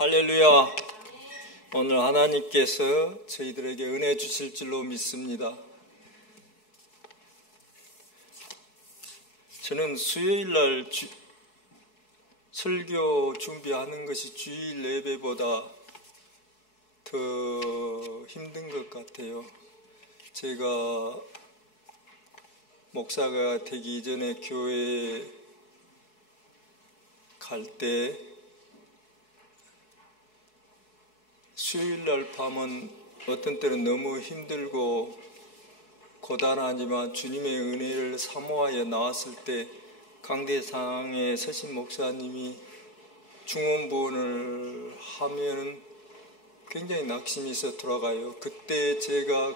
할렐루야. 오늘 하나님께서 저희들에게 은혜 주실 줄로 믿습니다. 저는 수요일날 설교 준비하는 것이 주일 예배보다 더 힘든 것 같아요. 제가 목사가 되기 이전에 교회에 갈 때 수요일날 밤은 어떤 때는 너무 힘들고 고단하지만 주님의 은혜를 사모하여 나왔을 때 강대상에 서신 목사님이 중언부언을 하면 굉장히 낙심이 있어 돌아가요. 그때 제가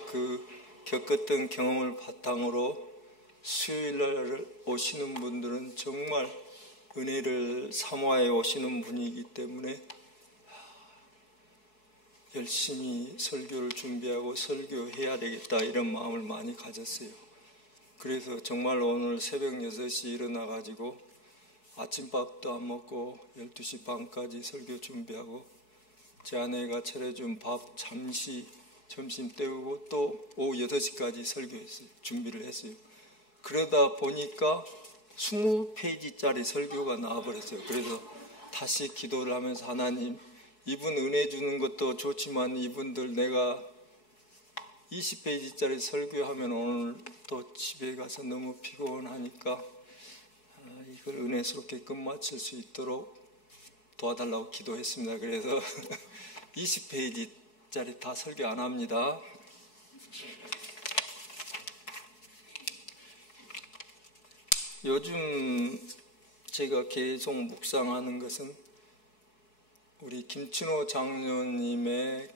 겪었던 경험을 바탕으로 수요일날 오시는 분들은 정말 은혜를 사모하여 오시는 분이기 때문에 열심히 설교를 준비하고 설교해야 되겠다 이런 마음을 많이 가졌어요. 그래서 정말 오늘 새벽 6시 일어나가지고 아침밥도 안 먹고 12시 반까지 설교 준비하고 제 아내가 차려준 밥 잠시 점심 때우고 또 오후 6시까지 설교했어요. 준비를 했어요. 그러다 보니까 20페이지짜리 설교가 나와버렸어요. 그래서 다시 기도를 하면서 하나님, 이분 은혜 주는 것도 좋지만 이분들 내가 20페이지짜리 설교하면 오늘 또 집에 가서 너무 피곤하니까 이걸 은혜스럽게 끝마칠 수 있도록 도와달라고 기도했습니다. 그래서 20페이지짜리 다 설교 안 합니다. 요즘 제가 계속 묵상하는 것은 우리 김춘호 장로님의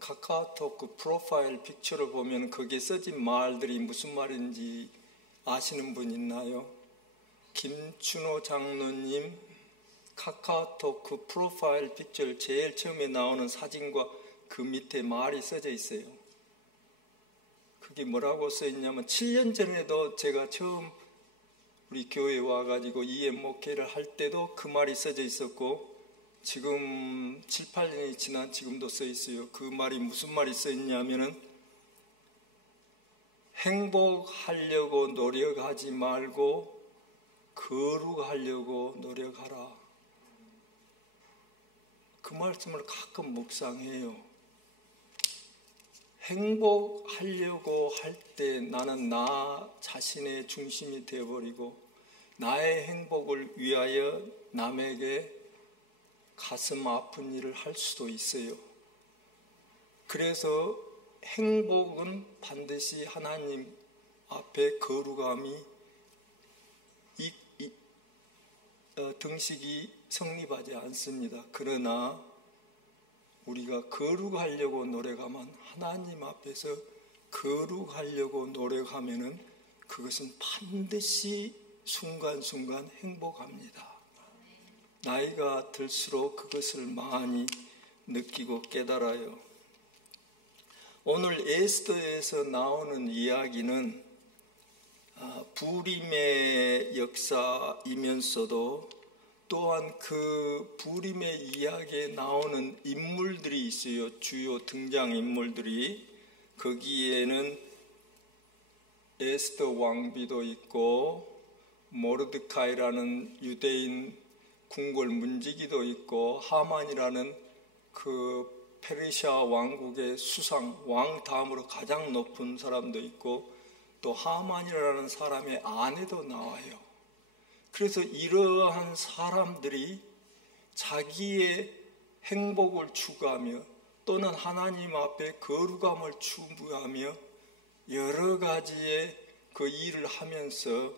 카카오톡 프로파일 픽처를 보면 거기에 써진 말들이 무슨 말인지 아시는 분 있나요? 김춘호 장로님 카카오톡 프로파일 픽처를 제일 처음에 나오는 사진과 그 밑에 말이 써져 있어요. 그게 뭐라고 써있냐면 7년 전에도 제가 처음 우리 교회에 와가지고 EM 목회를 할 때도 그 말이 써져 있었고 지금 7, 8년이 지난 지금도 써 있어요. 그 말이 무슨 말이 써 있냐면은 행복하려고 노력하지 말고 거룩하려고 노력하라. 그 말씀을 가끔 묵상해요. 행복하려고 할 때 나는 나 자신의 중심이 되어버리고 나의 행복을 위하여 남에게 가슴 아픈 일을 할 수도 있어요. 그래서 행복은 반드시 하나님 앞에 거룩함이 등식이 성립하지 않습니다. 그러나 우리가 거룩하려고 노력하면 하나님 앞에서 거룩하려고 노력하면은 그것은 반드시 순간순간 행복합니다. 나이가 들수록 그것을 많이 느끼고 깨달아요. 오늘 에스더에서 나오는 이야기는 부림의 역사이면서도 또한 그 부림의 이야기에 나오는 인물들이 있어요. 주요 등장인물들이. 거기에는 에스더 왕비도 있고 모르드카이라는 유대인 궁궐 문지기도 있고 하만이라는 그 페르시아 왕국의 수상, 왕 다음으로 가장 높은 사람도 있고 또 하만이라는 사람의 아내도 나와요. 그래서 이러한 사람들이 자기의 행복을 추구하며 또는 하나님 앞에 거룩함을 추구하며 여러 가지의 그 일을 하면서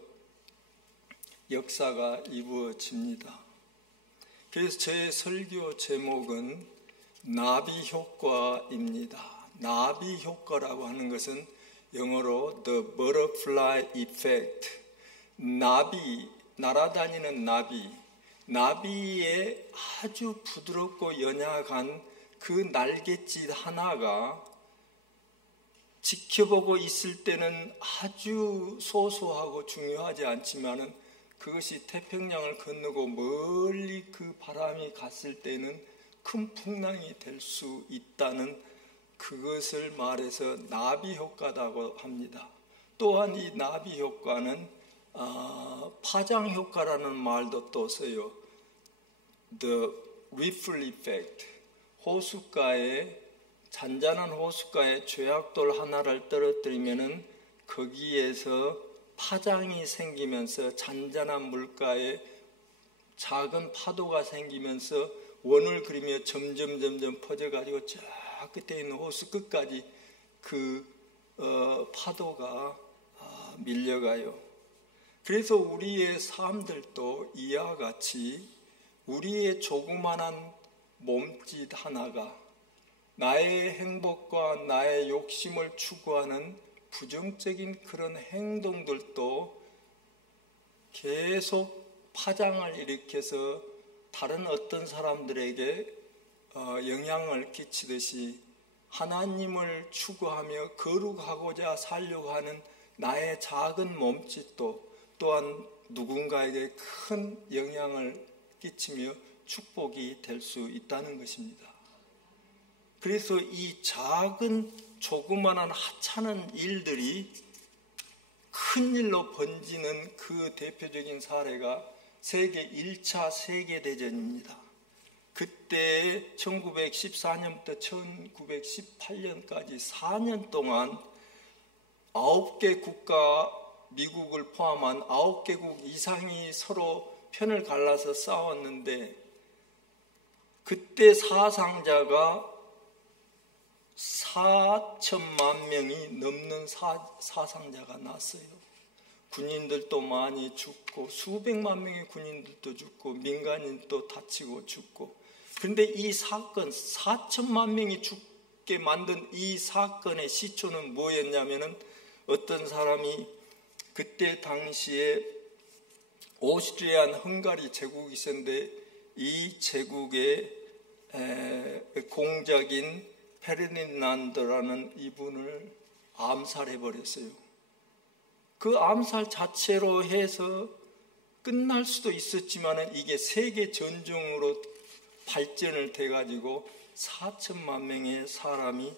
역사가 이루어집니다. 그래서 제 설교 제목은 나비 효과입니다. 나비 효과라고 하는 것은 영어로 The Butterfly Effect. 나비, 날아다니는 나비, 나비의 아주 부드럽고 연약한 그 날갯짓 하나가 지켜보고 있을 때는 아주 소소하고 중요하지 않지만은 그것이 태평양을 건너고 멀리 그 바람이 갔을 때는 큰 풍랑이 될 수 있다는 그것을 말해서 나비 효과라고 합니다. 또한 이 나비 효과는 파장 효과라는 말도 또 써요. The ripple effect. 잔잔한 호숫가에 죄악돌 하나를 떨어뜨리면은 거기에서 파장이 생기면서 잔잔한 물가에 작은 파도가 생기면서 원을 그리며 점점 퍼져가지고 저 끝에 있는 호수 끝까지 그 파도가 밀려가요. 그래서 우리의 삶들도 이와 같이 우리의 조그만한 몸짓 하나가 나의 행복과 나의 욕심을 추구하는 부정적인 그런 행동들도 계속 파장을 일으켜서 다른 어떤 사람들에게 영향을 끼치듯이 하나님을 추구하며 거룩하고자 살려고 하는 나의 작은 몸짓도 또한 누군가에게 큰 영향을 끼치며 축복이 될 수 있다는 것입니다. 그래서 이 작은 조그만한 하찮은 일들이 큰 일로 번지는 그 대표적인 사례가 세계 1차 세계대전입니다. 그때 1914년부터 1918년까지 4년 동안 9개 국가, 미국을 포함한 9개국 이상이 서로 편을 갈라서 싸웠는데 그때 사상자가 4천만 명이 넘는 사상자가 났어요. 군인들도 많이 죽고 수백만 명의 군인들도 죽고 민간인도 다치고 죽고. 그런데 이 사건 4천만 명이 죽게 만든 이 사건의 시초는 뭐였냐면은 어떤 사람이 그때 당시에 오스트리안 헝가리 제국이 있었는데 이 제국의 공작인 페르디난드라는 이분을 암살해버렸어요. 그 암살 자체로 해서 끝날 수도 있었지만 이게 세계 전쟁으로 발전을 돼가지고 4천만 명의 사람이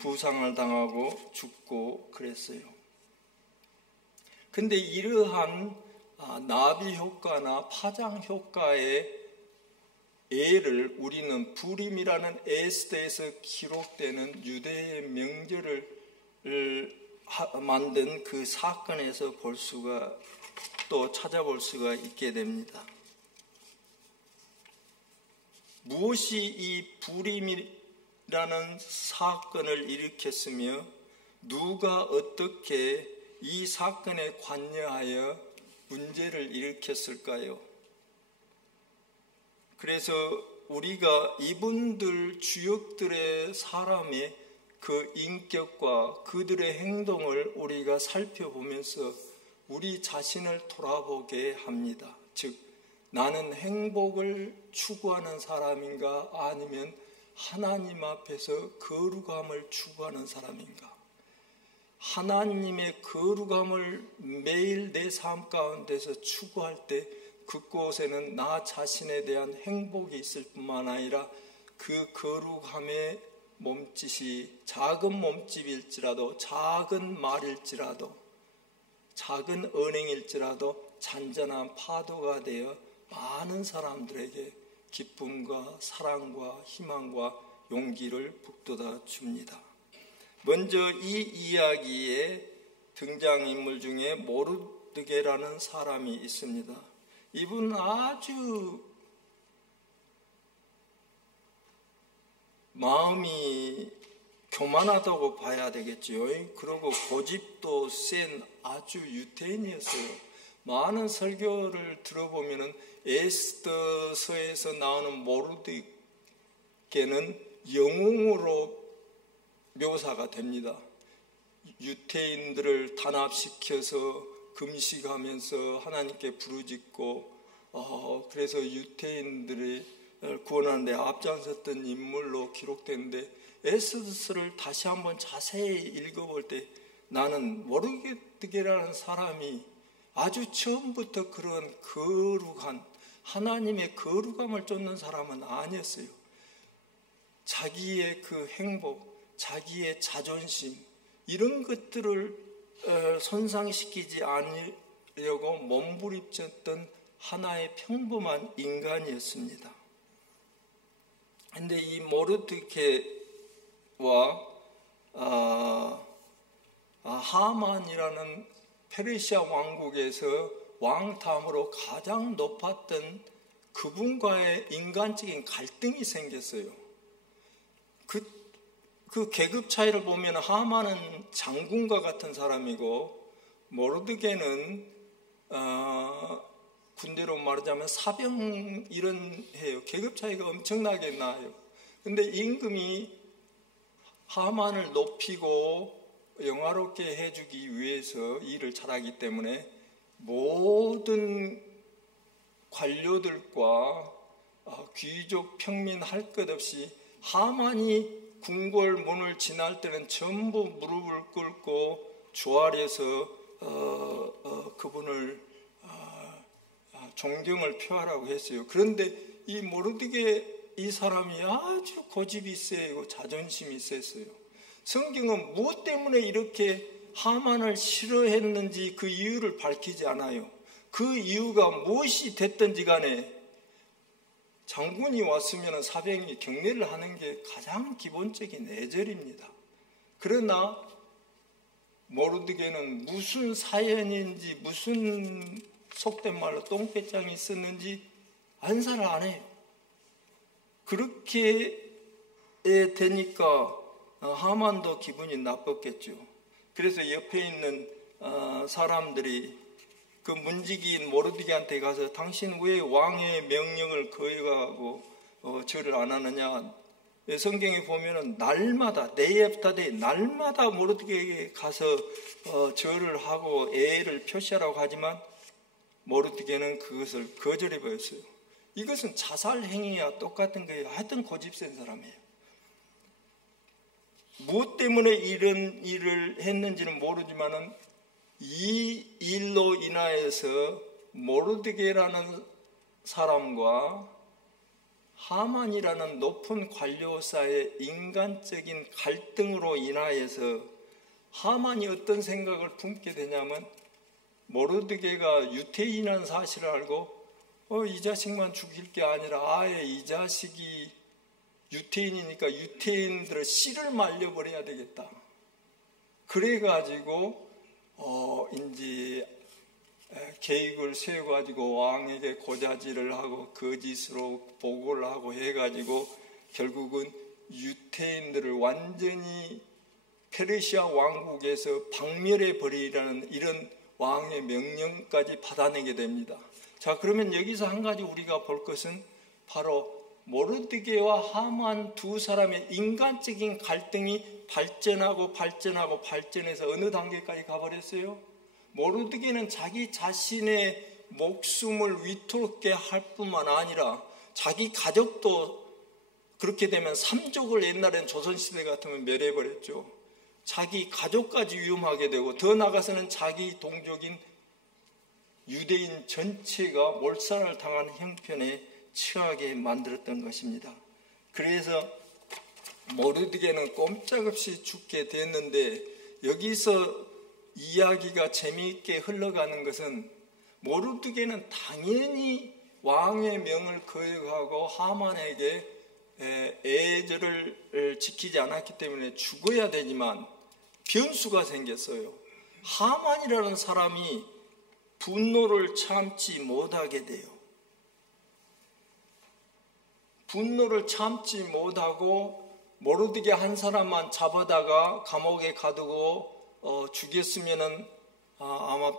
부상을 당하고 죽고 그랬어요. 근데 이러한 나비 효과나 파장 효과의 예를 우리는 부림이라는 에스더에서 기록되는 유대의 명절을 만든 그 사건에서 볼 수가 또 찾아볼 수가 있게 됩니다. 무엇이 이 부림이라는 사건을 일으켰으며 누가 어떻게 이 사건에 관여하여 문제를 일으켰을까요? 그래서 우리가 이분들 주역들의 사람의 그 인격과 그들의 행동을 우리가 살펴보면서 우리 자신을 돌아보게 합니다. 즉, 나는 행복을 추구하는 사람인가 아니면 하나님 앞에서 거룩함을 추구하는 사람인가? 하나님의 거룩함을 매일 내 삶 가운데서 추구할 때 그곳에는 나 자신에 대한 행복이 있을 뿐만 아니라 그 거룩함의 몸짓이 작은 몸짓일지라도 작은 말일지라도 작은 언행일지라도 잔잔한 파도가 되어 많은 사람들에게 기쁨과 사랑과 희망과 용기를 북돋아 줍니다. 먼저 이 이야기의 등장인물 중에 모르드게라는 사람이 있습니다. 이분은 아주 마음이 교만하다고 봐야 되겠지요. 그리고 고집도 센 아주 유태인이었어요. 많은 설교를 들어보면은 에스더서에서 나오는 모르드게는 영웅으로 묘사가 됩니다. 유태인들을 단합시켜서 금식하면서 하나님께 부르짖고 그래서 유태인들이 구원하는 데 앞장섰던 인물로 기록되는데 에스더서를 다시 한번 자세히 읽어볼 때 나는 모르드게라는 사람이 아주 처음부터 그런 거룩한 하나님의 거룩함을 쫓는 사람은 아니었어요. 자기의 그 행복, 자기의 자존심 이런 것들을 손상시키지 않으려고 몸부림쳤던 하나의 평범한 인간이었습니다. 그런데 이 모르드게와 하만이라는 페르시아 왕국에서 왕 다음으로 가장 높았던 그분과의 인간적인 갈등이 생겼어요. 그 계급 차이를 보면 하만은 장군과 같은 사람이고 모르드게는 군대로 말하자면 사병 이런 해요. 계급 차이가 엄청나게 나요. 근데 임금이 하만을 높이고 영화롭게 해주기 위해서 일을 잘하기 때문에 모든 관료들과 귀족 평민 할 것 없이 하만이 궁궐 문을 지날 때는 전부 무릎을 꿇고 조아려서 그분을 존경을 표하라고 했어요. 그런데 이 모르드게 이 사람이 아주 고집이 세고 자존심이 셌어요. 성경은 무엇 때문에 이렇게 하만을 싫어했는지 그 이유를 밝히지 않아요. 그 이유가 무엇이 됐든지 간에 장군이 왔으면 사병이 경례를 하는 게 가장 기본적인 예절입니다. 그러나 모르드게는 무슨 사연인지 무슨 속된 말로 똥배짱이 있었는지 안사를 안 해요. 그렇게 되니까 하만도 기분이 나빴겠죠. 그래서 옆에 있는 사람들이 그 문지기인 모르드게한테 가서 당신 왜 왕의 명령을 거역하고 절을 안 하느냐. 성경에 보면은 날마다 데이 애프터 데이 날마다 모르드게에게 가서 절을 하고 애를 표시하라고 하지만 모르드게는 그것을 거절해 버렸어요. 이것은 자살 행위와 똑같은 거예요. 하여튼 고집센 사람이에요. 무엇 때문에 이런 일을 했는지는 모르지만은 이 일로 인하여서 모르드게라는 사람과 하만이라는 높은 관료사의 인간적인 갈등으로 인하여서 하만이 어떤 생각을 품게 되냐면 모르드게가 유태인이라는 사실을 알고 이 자식만 죽일 게 아니라 아예 이 자식이 유태인이니까 유태인들을 씨를 말려버려야 되겠다. 그래가지고 이제 계획을 세워가지고 왕에게 고자질을 하고 거짓으로 보고를 하고 해가지고 결국은 유태인들을 완전히 페르시아 왕국에서 박멸해 버리라는 이런 왕의 명령까지 받아내게 됩니다. 자, 그러면 여기서 한 가지 우리가 볼 것은 바로 모르드게와 하만 두 사람의 인간적인 갈등이 발전해서 어느 단계까지 가버렸어요? 모르드게는 자기 자신의 목숨을 위태롭게 할 뿐만 아니라 자기 가족도 그렇게 되면 삼족을 옛날엔 조선시대 같으면 멸해버렸죠. 자기 가족까지 위험하게 되고 더 나아가서는 자기 동족인 유대인 전체가 몰살을 당한 형편에 처하게 만들었던 것입니다. 그래서 모르드게는 꼼짝없이 죽게 됐는데 여기서 이야기가 재미있게 흘러가는 것은 모르드게는 당연히 왕의 명을 거역하고 하만에게 예절을 지키지 않았기 때문에 죽어야 되지만 변수가 생겼어요. 하만이라는 사람이 분노를 참지 못하게 돼요. 분노를 참지 못하고 모르드게 한 사람만 잡아다가 감옥에 가두고 죽였으면은 아마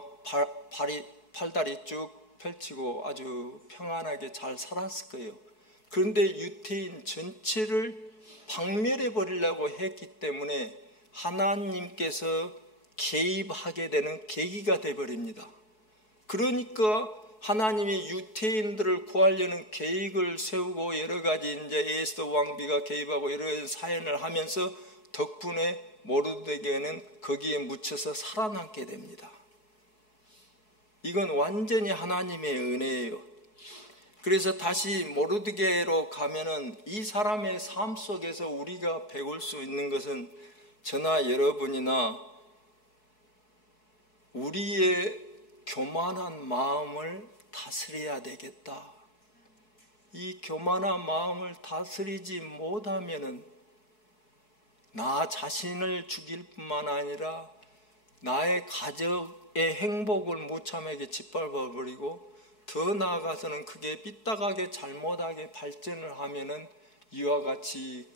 팔다리 쭉 펼치고 아주 평안하게 잘 살았을 거예요. 그런데 유태인 전체를 박멸해 버리려고 했기 때문에 하나님께서 개입하게 되는 계기가 되어버립니다. 그러니까 하나님이 유태인들을 구하려는 계획을 세우고 여러 가지 이제 에스더 왕비가 개입하고 여러 사연을 하면서 덕분에 모르드게는 거기에 묻혀서 살아남게 됩니다. 이건 완전히 하나님의 은혜예요. 그래서 다시 모르드게로 가면은 이 사람의 삶 속에서 우리가 배울 수 있는 것은 저나 여러분이나 우리의 교만한 마음을 다스려야 되겠다. 이 교만한 마음을 다스리지 못하면은 나 자신을 죽일 뿐만 아니라 나의 가족의 행복을 무참하게 짓밟아 버리고 더 나아가서는 그게 삐딱하게 잘못하게 발전을 하면은 이와 같이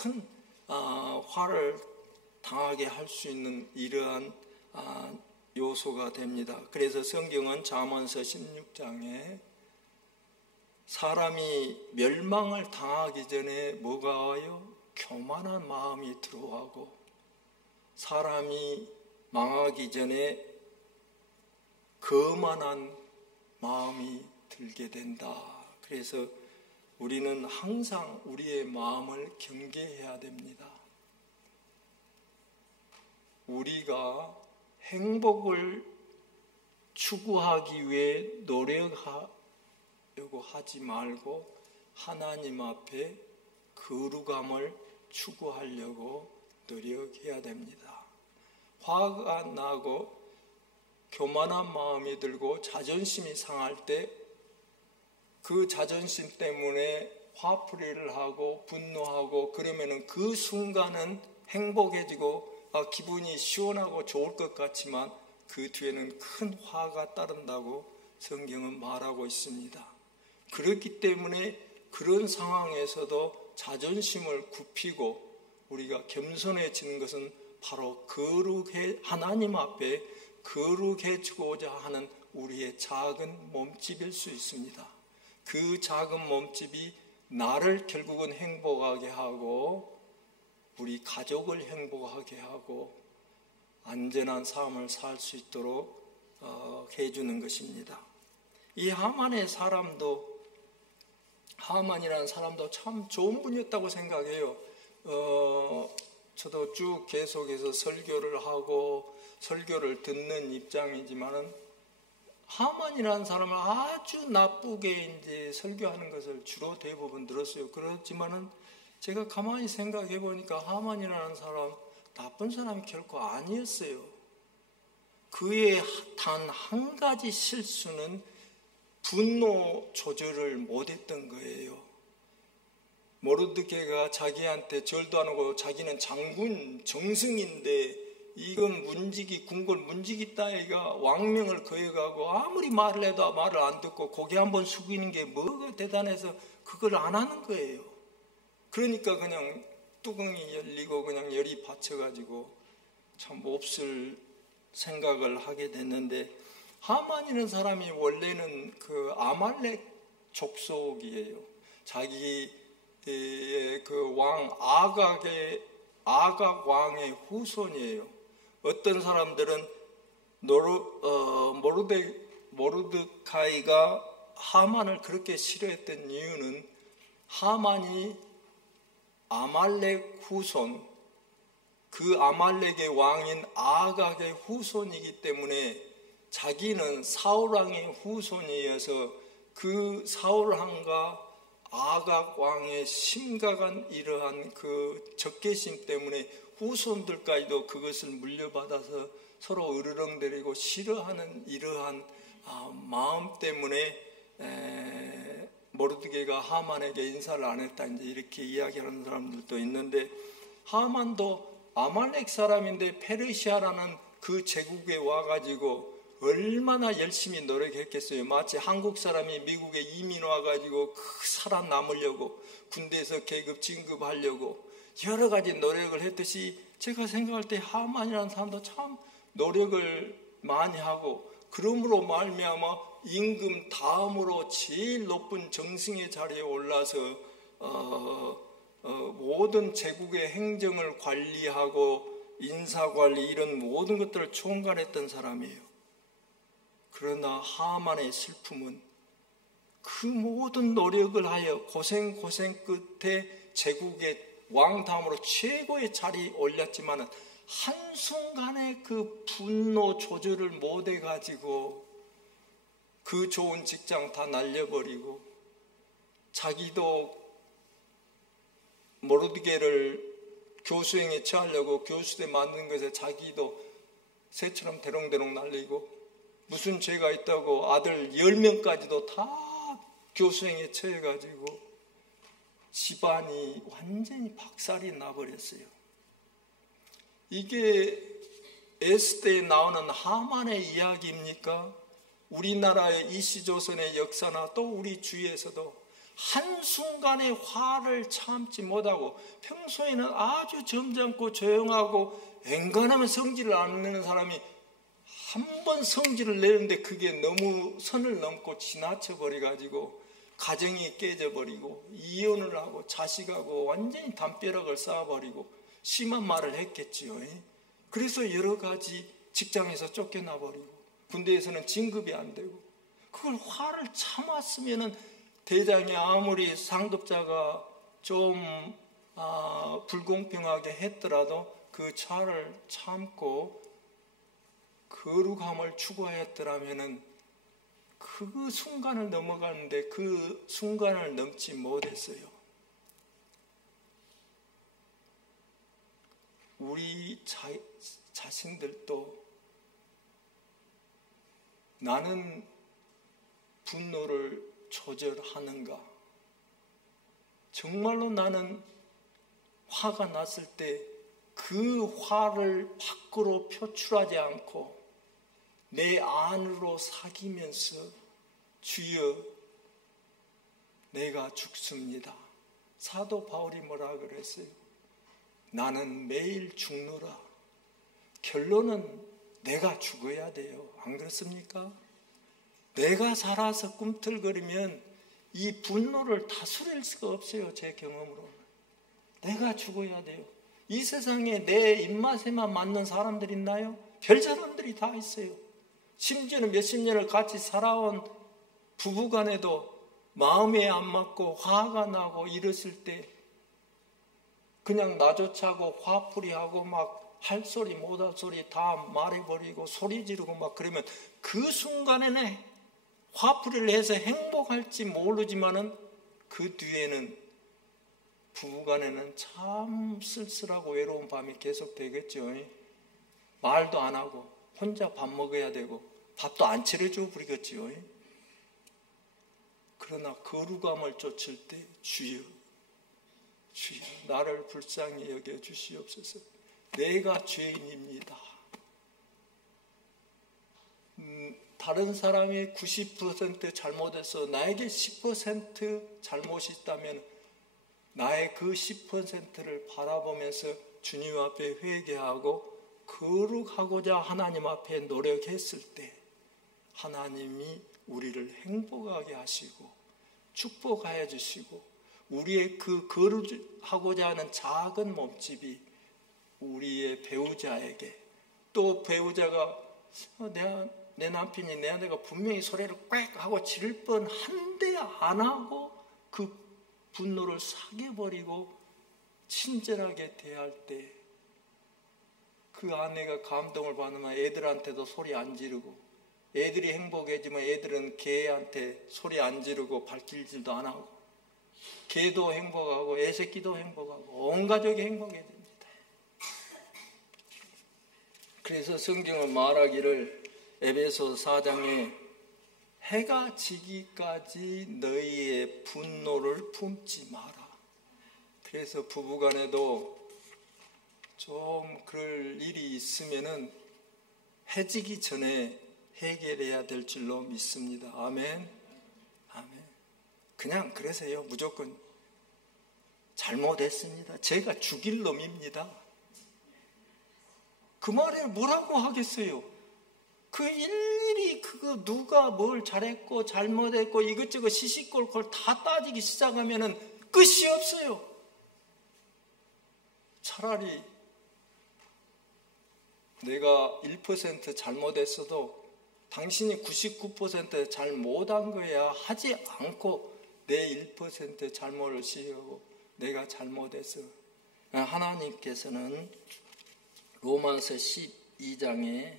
큰 화를 당하게 할 수 있는 이러한 요소가 됩니다. 그래서 성경은 잠언서 16장에 사람이 멸망을 당하기 전에 뭐가 와요? 교만한 마음이 들어가고 사람이 망하기 전에 거만한 마음이 들게 된다. 그래서 우리는 항상 우리의 마음을 경계해야 됩니다. 우리가 행복을 추구하기 위해 노력하려고 하지 말고 하나님 앞에 거룩함을 추구하려고 노력해야 됩니다. 화가 나고 교만한 마음이 들고 자존심이 상할 때 그 자존심 때문에 화풀이를 하고 분노하고 그러면은 그 순간은 행복해지고 기분이 시원하고 좋을 것 같지만 그 뒤에는 큰 화가 따른다고 성경은 말하고 있습니다. 그렇기 때문에 그런 상황에서도 자존심을 굽히고 우리가 겸손해지는 것은 바로 하나님 앞에 거룩해지고자 하는 우리의 작은 몸집일 수 있습니다. 그 작은 몸집이 나를 결국은 행복하게 하고 우리 가족을 행복하게 하고 안전한 삶을 살 수 있도록 해주는 것입니다. 이 하만이라는 사람도 참 좋은 분이었다고 생각해요. 저도 쭉 계속해서 설교를 하고 설교를 듣는 입장이지만은 하만이라는 사람은 아주 나쁘게 이제 설교하는 것을 주로 대부분 들었어요. 그렇지만은 제가 가만히 생각해 보니까 하만이라는 사람 나쁜 사람이 결코 아니었어요. 그의 단 한 가지 실수는 분노 조절을 못했던 거예요. 모르드게가 자기한테 절도 안 하고 자기는 장군 정승인데 이건 궁궐 문지기 따위가 왕명을 거역하고 아무리 말을 해도 말을 안 듣고 고개 한번 숙이는 게 뭐가 대단해서 그걸 안 하는 거예요. 그러니까 그냥 뚜껑이 열리고 그냥 열이 받쳐가지고 참 몹쓸 생각을 하게 됐는데 하만이라는 사람이 원래는 그 아말렉 족속이에요. 자기의 그 왕 아각 왕의 후손이에요. 어떤 사람들은 모르드카이가 하만을 그렇게 싫어했던 이유는 하만이 아말렉 후손, 그 아말렉의 왕인 아각의 후손이기 때문에 자기는 사울왕의 후손이어서 그 사울왕과 아각 왕의 심각한 이러한 그 적개심 때문에 후손들까지도 그것을 물려받아서 서로 으르렁대리고 싫어하는 이러한 마음 때문에 모르드게가 하만에게 인사를 안 했다 이제 이렇게 이야기하는 사람들도 있는데 하만도 아말렉 사람인데 페르시아라는 그 제국에 와가지고 얼마나 열심히 노력했겠어요. 마치 한국 사람이 미국에 이민 와가지고 살아남으려고 군대에서 계급 진급하려고 여러 가지 노력을 했듯이 제가 생각할 때 하만이라는 사람도 참 노력을 많이 하고 그러므로 말미암아 임금 다음으로 제일 높은 정승의 자리에 올라서 모든 제국의 행정을 관리하고 인사관리 이런 모든 것들을 총괄했던 사람이에요. 그러나 하만의 슬픔은 그 모든 노력을 하여 고생 끝에 제국의 왕 다음으로 최고의 자리에 올렸지만 한순간에 그 분노 조절을 못해가지고 그 좋은 직장 다 날려버리고 자기도 모르드게를 교수행에 처하려고 교수대 만든 것에 자기도 새처럼 대롱대롱 날리고, 무슨 죄가 있다고 아들 10명까지도 다 교수행에 처해가지고 집안이 완전히 박살이 나버렸어요. 이게 에스더에 나오는 하만의 이야기입니까? 우리나라의 이시조선의 역사나 또 우리 주위에서도 한순간에 화를 참지 못하고, 평소에는 아주 점잖고 조용하고 엔간하면 성질을 안 내는 사람이 한 번 성질을 내는데 그게 너무 선을 넘고 지나쳐 버려가지고 가정이 깨져버리고 이혼을 하고 자식하고 완전히 담벼락을 쌓아버리고 심한 말을 했겠지요. 그래서 여러 가지 직장에서 쫓겨나버리고 군대에서는 진급이 안 되고, 그걸 화를 참았으면은 대장이 아무리 상급자가 좀 불공평하게 했더라도 그 차를 참고 거룩함을 추구하였더라면은 그 순간을 넘어가는데 그 순간을 넘지 못했어요. 우리 자신들도 나는 분노를 조절하는가? 정말로 나는 화가 났을 때 그 화를 밖으로 표출하지 않고 내 안으로 사귀면서 주여 내가 죽습니다. 사도 바울이 뭐라 그랬어요? 나는 매일 죽노라. 결론은 내가 죽어야 돼요. 안 그렇습니까? 내가 살아서 꿈틀거리면 이 분노를 다스릴 수가 없어요. 제 경험으로는. 내가 죽어야 돼요. 이 세상에 내 입맛에만 맞는 사람들 있나요? 별 사람들이 다 있어요. 심지어는 몇십 년을 같이 살아온 부부간에도 마음에 안 맞고 화가 나고 이랬을 때 그냥 나조차고 화풀이하고 막 할 소리 못할 소리 다 말해버리고 소리 지르고 막 그러면 그 순간에는 화풀이를 해서 행복할지 모르지만은 그 뒤에는 부부간에는 참 쓸쓸하고 외로운 밤이 계속 되겠죠. 말도 안 하고 혼자 밥 먹어야 되고 밥도 안 차려줘 버리겠지요. 그러나 거룩함을 쫓을 때 주여 나를 불쌍히 여겨 주시옵소서. 내가 죄인입니다. 다른 사람이 90% 잘못해서 나에게 10% 잘못이 있다면 나의 그 10%를 바라보면서 주님 앞에 회개하고 거룩하고자 하나님 앞에 노력했을 때 하나님이 우리를 행복하게 하시고 축복하여 주시고 우리의 그 거룩하고자 하는 작은 몸집이 우리의 배우자에게, 또 배우자가 내 남편이 내 아내가 분명히 소리를 꽥 하고 지를 뻔한데 안 하고 그 분노를 사겨버리고 친절하게 대할 때 그 아내가 감동을 받으면 애들한테도 소리 안 지르고, 애들이 행복해지면 애들은 개한테 소리 안 지르고 발길질도 안 하고, 개도 행복하고 애새끼도 행복하고 온 가족이 행복해집니다. 그래서 성경은 말하기를 에베소 4장에 해가 지기까지 너희의 분노를 품지 마라. 그래서 부부간에도 좀 그럴 일이 있으면은 해지기 전에 해결해야 될 줄로 믿습니다. 아멘. 아멘. 그냥 그러세요. 무조건 잘못했습니다. 제가 죽일 놈입니다. 그 말에 뭐라고 하겠어요? 그 일일이 그거 누가 뭘 잘했고 잘못했고 이것저것 시시콜콜 다 따지기 시작하면은 끝이 없어요. 차라리 내가 1% 잘못했어도 당신이 99% 잘못한 거야 하지 않고 내 1% 잘못을 시하고 내가 잘못했어. 하나님께서는 로마서 12장에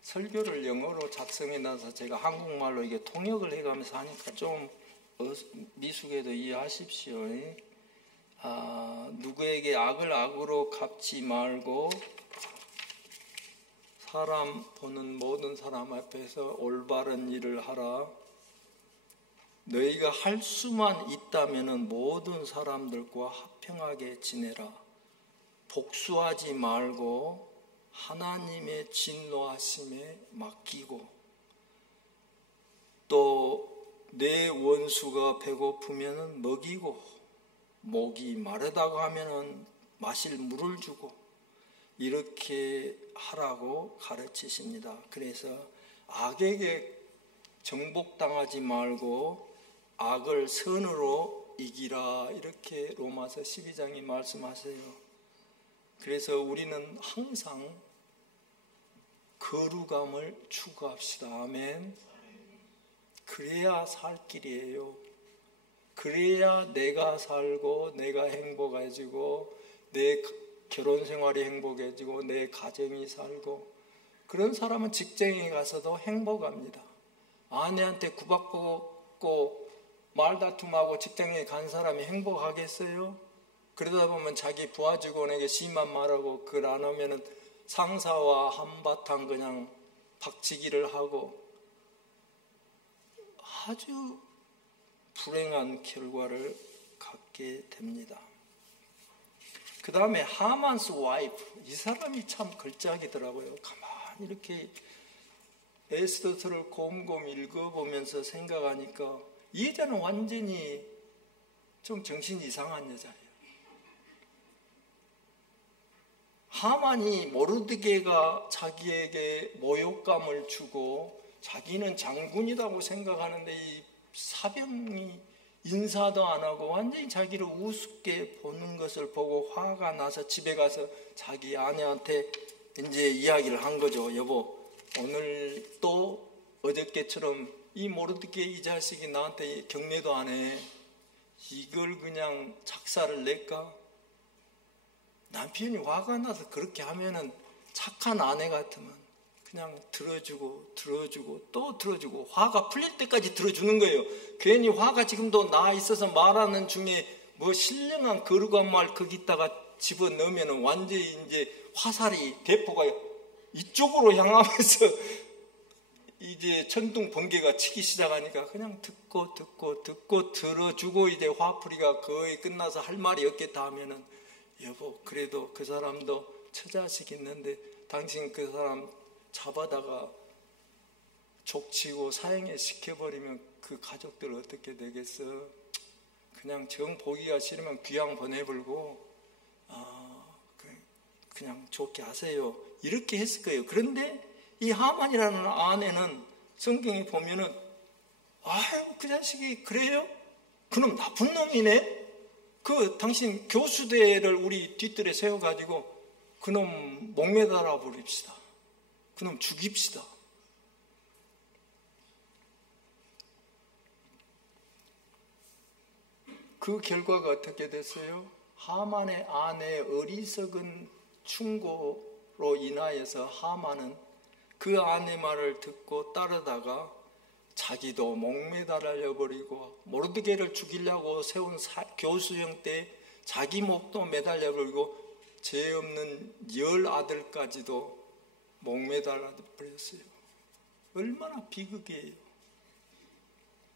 설교를 영어로 작성해 놔서 제가 한국말로 이게 통역을 해가면서 하니까 좀 미숙에도 이해하십시오. 누구에게 악을 악으로 갚지 말고 사람 보는 모든 사람 앞에서 올바른 일을 하라. 너희가 할 수만 있다면 모든 사람들과 화평하게 지내라. 복수하지 말고 하나님의 진노하심에 맡기고, 또 내 원수가 배고프면 먹이고, 목이 마르다고 하면 마실 물을 주고, 이렇게 하라고 가르치십니다. 그래서 악에게 정복당하지 말고 악을 선으로 이기라, 이렇게 로마서 12장이 말씀하세요. 그래서 우리는 항상 거룩함을 추구합시다. 아멘. 그래야 살 길이에요. 그래야 내가 살고 내가 행복해지고 내 결혼 생활이 행복해지고 내 가정이 살고, 그런 사람은 직장에 가서도 행복합니다. 아내한테 구박받고 말다툼하고 직장에 간 사람이 행복하겠어요? 그러다 보면 자기 부하 직원에게 심한 말하고 글 안 하면은 상사와 한바탕 그냥 박치기를 하고 아주 불행한 결과를 갖게 됩니다. 그 다음에 하만스 와이프, 이 사람이 참 걸작이더라고요. 가만히 이렇게 에스더서를 곰곰 읽어보면서 생각하니까 이 여자는 완전히 좀 정신이 이상한 여자예요. 하만이 모르드게가 자기에게 모욕감을 주고 자기는 장군이라고 생각하는데 이 사병이 인사도 안 하고 완전히 자기를 우습게 보는 것을 보고 화가 나서 집에 가서 자기 아내한테 이제 이야기를 한 거죠. 여보, 오늘 또 어저께처럼 이 모르드게 이 자식이 나한테 경례도 안 해. 이걸 그냥 작사를 낼까? 남편이 화가 나서 그렇게 하면은 착한 아내 같으면 그냥 들어주고 또 들어주고 화가 풀릴 때까지 들어주는 거예요. 괜히 화가 지금도 나 있어서 말하는 중에 뭐 신령한 거룩한 말 거기다가 집어넣으면 완전히 이제 화살이 대포가 이쪽으로 향하면서 이제 천둥 번개가 치기 시작하니까 그냥 듣고 들어주고 이제 화풀이가 거의 끝나서 할 말이 없겠다 하면은, 여보, 그래도 그 사람도 처자식 있는데 당신 그 사람 잡아다가 족치고 사형에 시켜버리면 그 가족들 어떻게 되겠어? 그냥 정 보기가 싫으면 귀양 보내버리고 그냥 좋게 하세요. 이렇게 했을 거예요. 그런데 이 하만이라는 아내는 성경에 보면은 아유, 그 자식이 그래요? 그놈 나쁜 놈이네? 당신 교수대를 우리 뒤뜰에 세워가지고 그놈 목매달아 버립시다. 그놈 죽입시다. 그 결과가 어떻게 됐어요? 하만의 아내의 어리석은 충고로 인하여서 하만은 그 아내 말을 듣고 따르다가 자기도 목매달아 버리고 모르드게를 죽이려고 세운 교수형 때 자기 목도 매달려 버리고 죄 없는 10아들까지도 목매달아 버렸어요. 얼마나 비극이에요.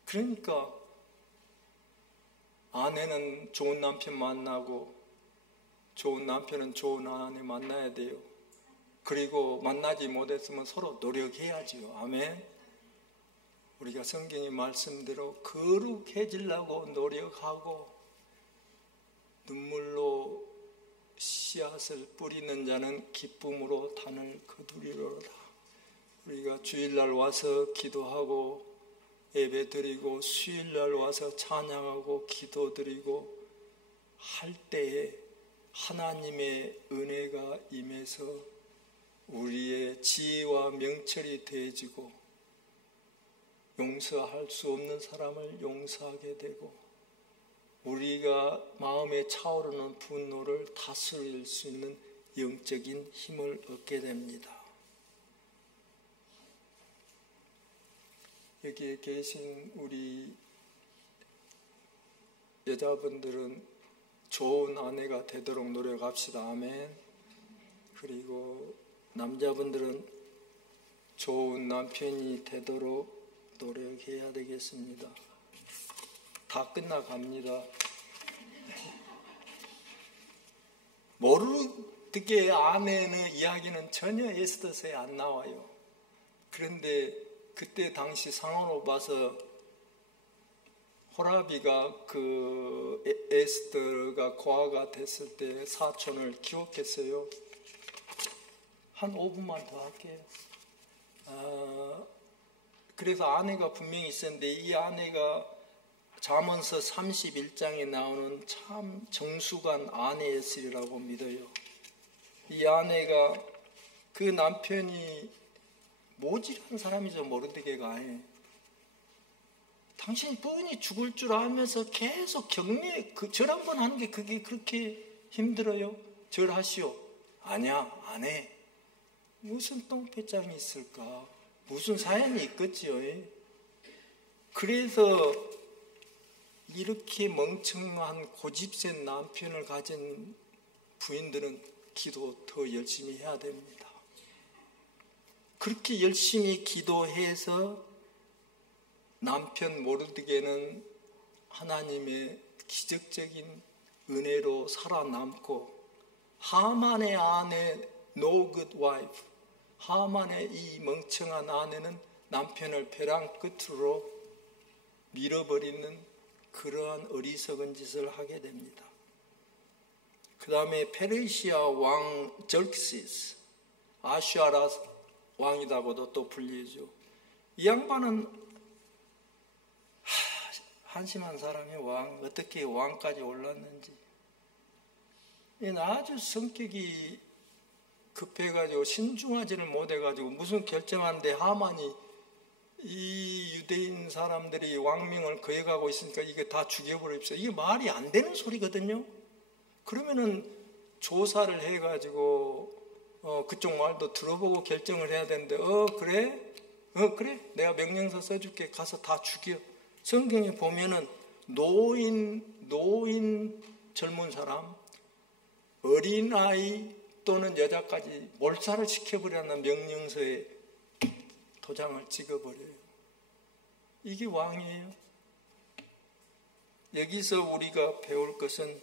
그러니까 아내는 좋은 남편 만나고 좋은 남편은 좋은 아내 만나야 돼요. 그리고 만나지 못했으면 서로 노력해야지요. 아멘. 우리가 성경의 말씀대로 거룩해지려고 노력하고 눈물로 씨앗을 뿌리는 자는 기쁨으로 단을 거두리로다. 우리가 주일날 와서 기도하고 예배 드리고 수요일날 와서 찬양하고 기도 드리고 할 때에 하나님의 은혜가 임해서 우리의 지혜와 명철이 더해지고 용서할 수 없는 사람을 용서하게 되고 우리가 마음에 차오르는 분노를 다스릴 수 있는 영적인 힘을 얻게 됩니다. 여기에 계신 우리 여자분들은 좋은 아내가 되도록 노력합시다. 아멘. 그리고 남자분들은 좋은 남편이 되도록 노력해야 되겠습니다. 다 끝나갑니다. 모르게 아내는 이야기는 전혀 에스더서에 안 나와요. 그런데 그때 당시 상황으로 봐서 호라비가 그 에스더가 고아가 됐을 때 사촌을 기억했어요. 한 5분만 더 할게요. 그래서 아내가 분명히 있었는데 이 아내가 잠언서 31장에 나오는 참 정숙한 아내였으리라고 믿어요. 이 아내가 그 남편이 모질한 사람이죠. 모르드게가. 당신이 부인이 죽을 줄 알면서 계속 격려, 절 한 번 하는 게 그게 그렇게 힘들어요? 절하시오. 아니야, 안 해. 무슨 똥배짱이 있을까? 무슨 사연이 있겠지요. 그래서 이렇게 멍청한 고집센 남편을 가진 부인들은 기도 더 열심히 해야 됩니다. 그렇게 열심히 기도해서 남편 모르드게는 하나님의 기적적인 은혜로 살아남고 하만의 아내 no good wife, 하만의 이 멍청한 아내는 남편을 벼랑 끝으로 밀어버리는 그러한 어리석은 짓을 하게 됩니다. 그 다음에 페르시아 왕 절크시스, 아슈아라 왕이라고도 또 불리죠. 이 양반은 한심한 사람이 어떻게 왕까지 올랐는지. 아주 성격이 급해가지고 신중하지를 못해가지고 무슨 결정하는데 하만이 이 유대인 사람들이 왕명을 거역하고 있으니까 이게 다 죽여버립시다. 이게 말이 안 되는 소리거든요. 그러면은 조사를 해가지고 그쪽 말도 들어보고 결정을 해야 되는데 그래? 그래? 내가 명령서 써줄게. 가서 다 죽여. 성경에 보면은 노인 젊은 사람, 어린아이 또는 여자까지 몰살을 시켜버리는 명령서에 도장을 찍어버려요. 이게 왕이에요. 여기서 우리가 배울 것은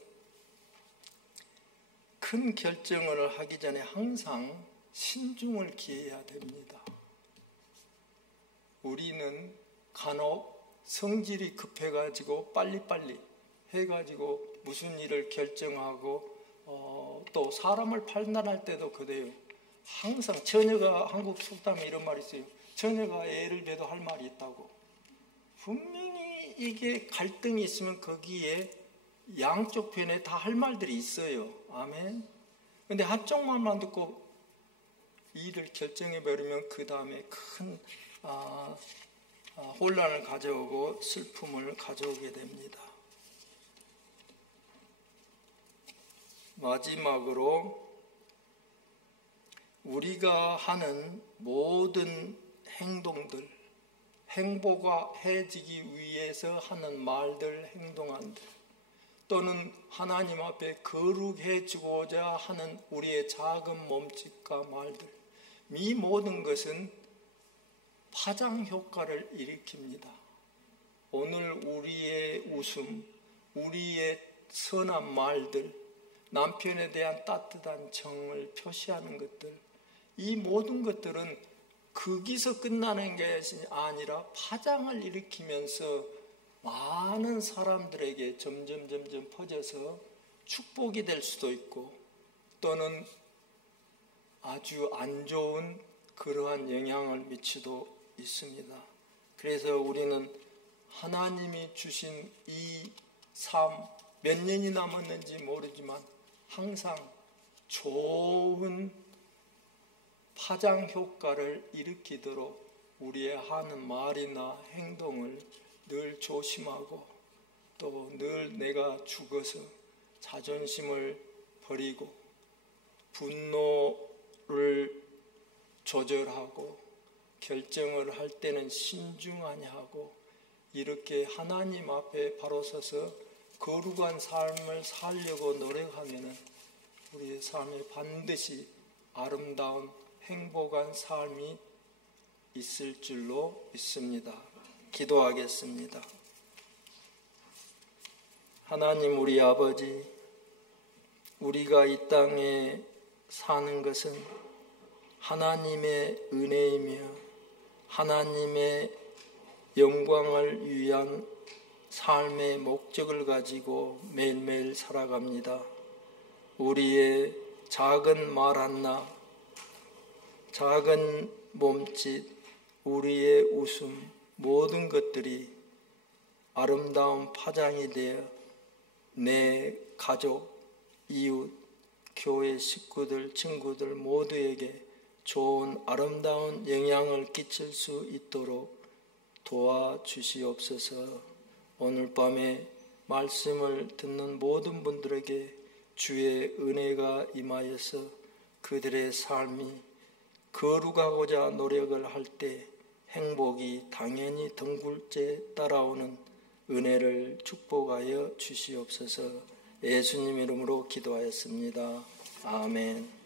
큰 결정을 하기 전에 항상 신중을 기해야 됩니다. 우리는 간혹 성질이 급해가지고 빨리빨리 해가지고 무슨 일을 결정하고 또 사람을 판단할 때도 그래요. 항상 처녀가 한국 속담에 이런 말이 있어요. 처녀가 애를 배도 할 말이 있다고. 분명히 이게 갈등이 있으면 거기에 양쪽 편에 다 할 말들이 있어요. 아멘. 근데 한쪽 말만 듣고 일을 결정해버리면 그 다음에 큰 혼란을 가져오고 슬픔을 가져오게 됩니다. 마지막으로 우리가 하는 모든 행동들, 행복해지기 위해서 하는 말들, 행동한들, 또는 하나님 앞에 거룩해지고자 하는 우리의 작은 몸짓과 말들, 이 모든 것은 파장 효과를 일으킵니다. 오늘 우리의 웃음, 우리의 선한 말들, 남편에 대한 따뜻한 정을 표시하는 것들, 이 모든 것들은 거기서 끝나는 게 아니라 파장을 일으키면서 많은 사람들에게 점점 퍼져서 축복이 될 수도 있고 또는 아주 안 좋은 그러한 영향을 미치도 있습니다. 그래서 우리는 하나님이 주신 이 삶, 몇 년이 남았는지 모르지만 항상 좋은 파장 효과를 일으키도록 우리의 하는 말이나 행동을 늘 조심하고 또 늘 내가 죽어서 자존심을 버리고 분노를 조절하고 결정을 할 때는 신중하니 하고 이렇게 하나님 앞에 바로 서서 거룩한 삶을 살려고 노력하면 우리의 삶에 반드시 아름다운 행복한 삶이 있을 줄로 믿습니다. 기도하겠습니다. 하나님 우리 아버지, 우리가 이 땅에 사는 것은 하나님의 은혜이며 하나님의 영광을 위한 삶의 목적을 가지고 매일매일 살아갑니다. 우리의 작은 말 하나, 작은 몸짓, 우리의 웃음, 모든 것들이 아름다운 파장이 되어 내 가족, 이웃, 교회 식구들, 친구들 모두에게 좋은 아름다운 영향을 끼칠 수 있도록 도와주시옵소서. 오늘 밤에 말씀을 듣는 모든 분들에게 주의 은혜가 임하여서 그들의 삶이 거룩하고자 노력을 할 때 행복이 당연히 덩굴째 따라오는 은혜를 축복하여 주시옵소서. 예수님 이름으로 기도하였습니다. 아멘.